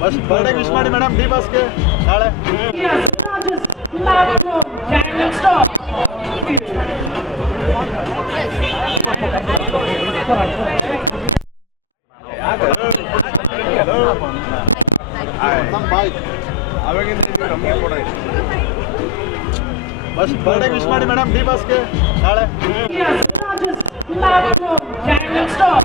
Bus birthday wish ಮಾಡಿ madam D ಬಾಸ್ಗೆ ನಾಳೆ India's largest marathon Gangnam Stop. ನಮ್ಮ ಬಾಯ್ ಅವಾಗಿಂದ ನೀವು ನಮಗೆ ಕೂಡ ಬಸ್ ಬರ್ಡೇ ವಿಶ್ ಮಾಡಿ ಮೇಡಮ್ ಡಿ ಬಾಸ್ಗೆ ನಾಳೆ India's largest marathon Gangnam Stop.